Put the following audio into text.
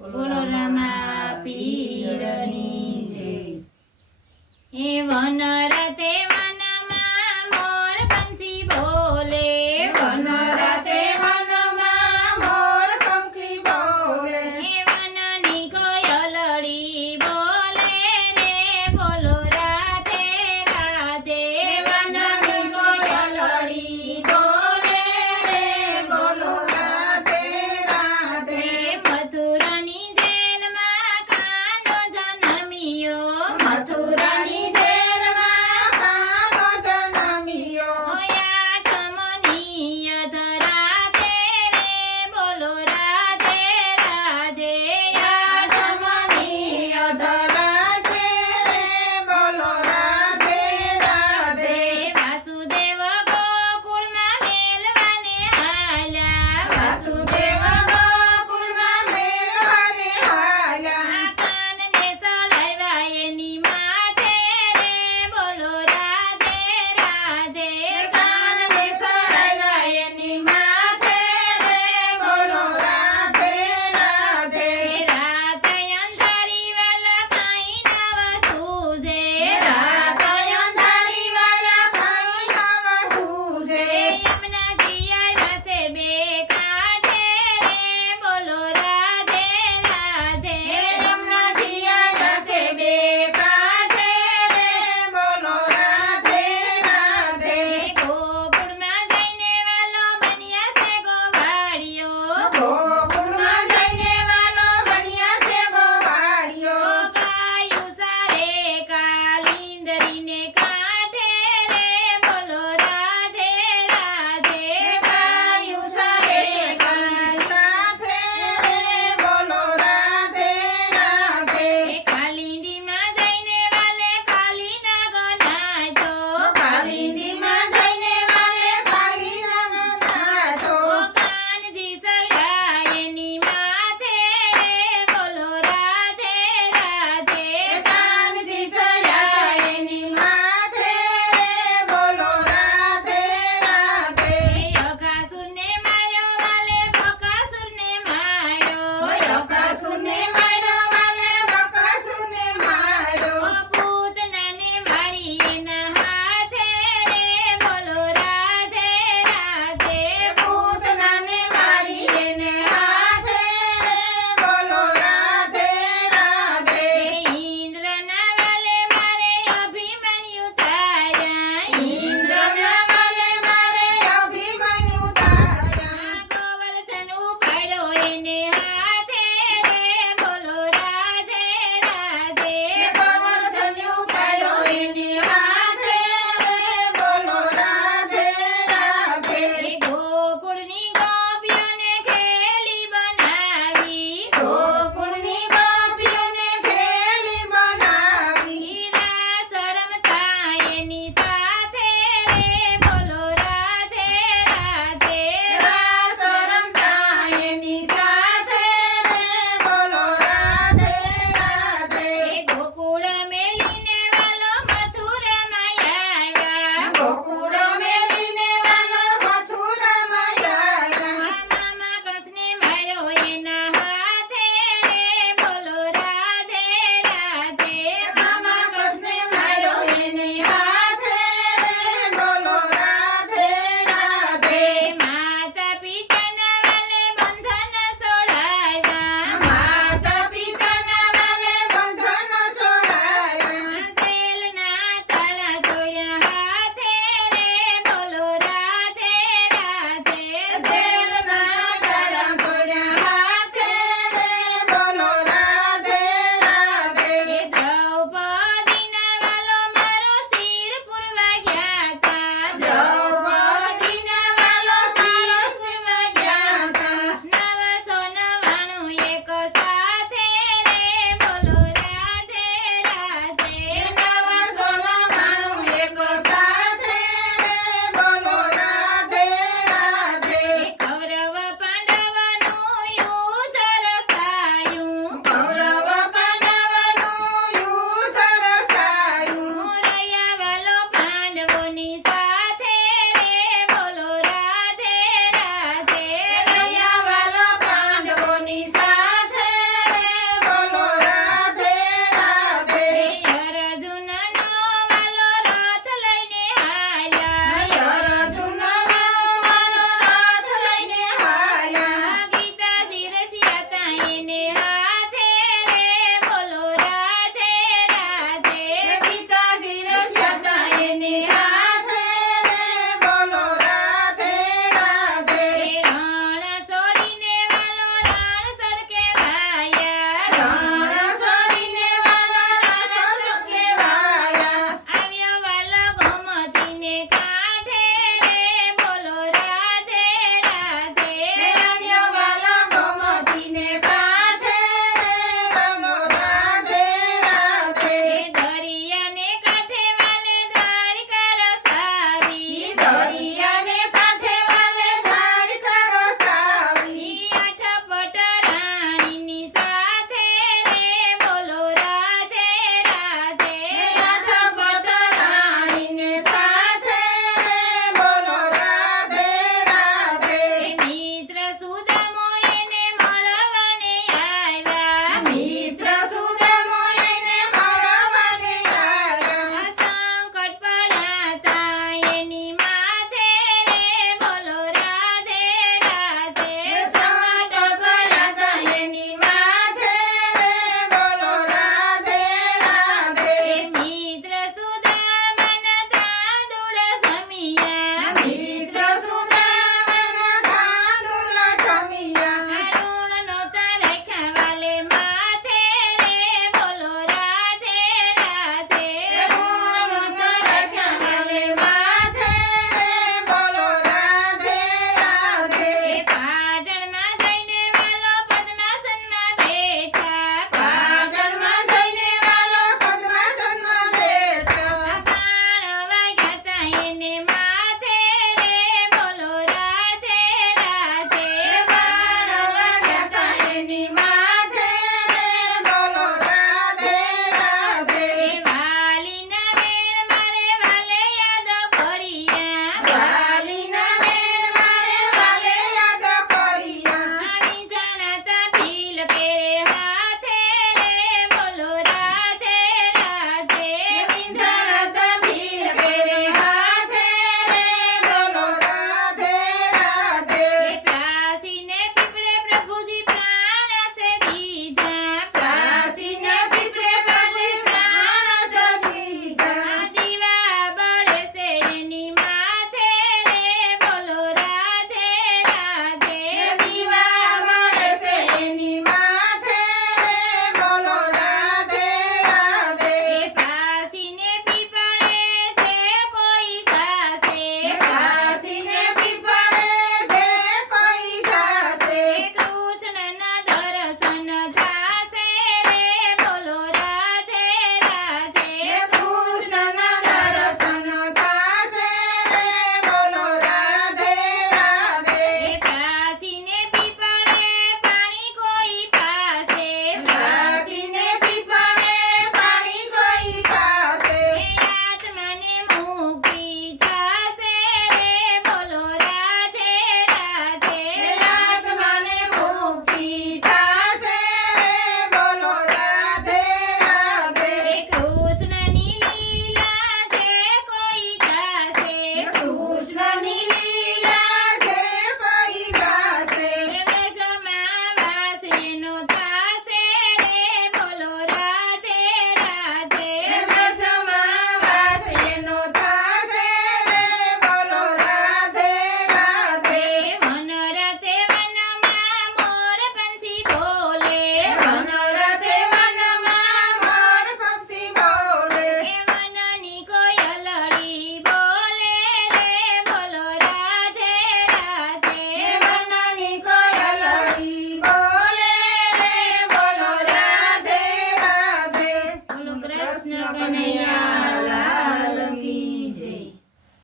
બોલો રમા પીરની જય એ વનરા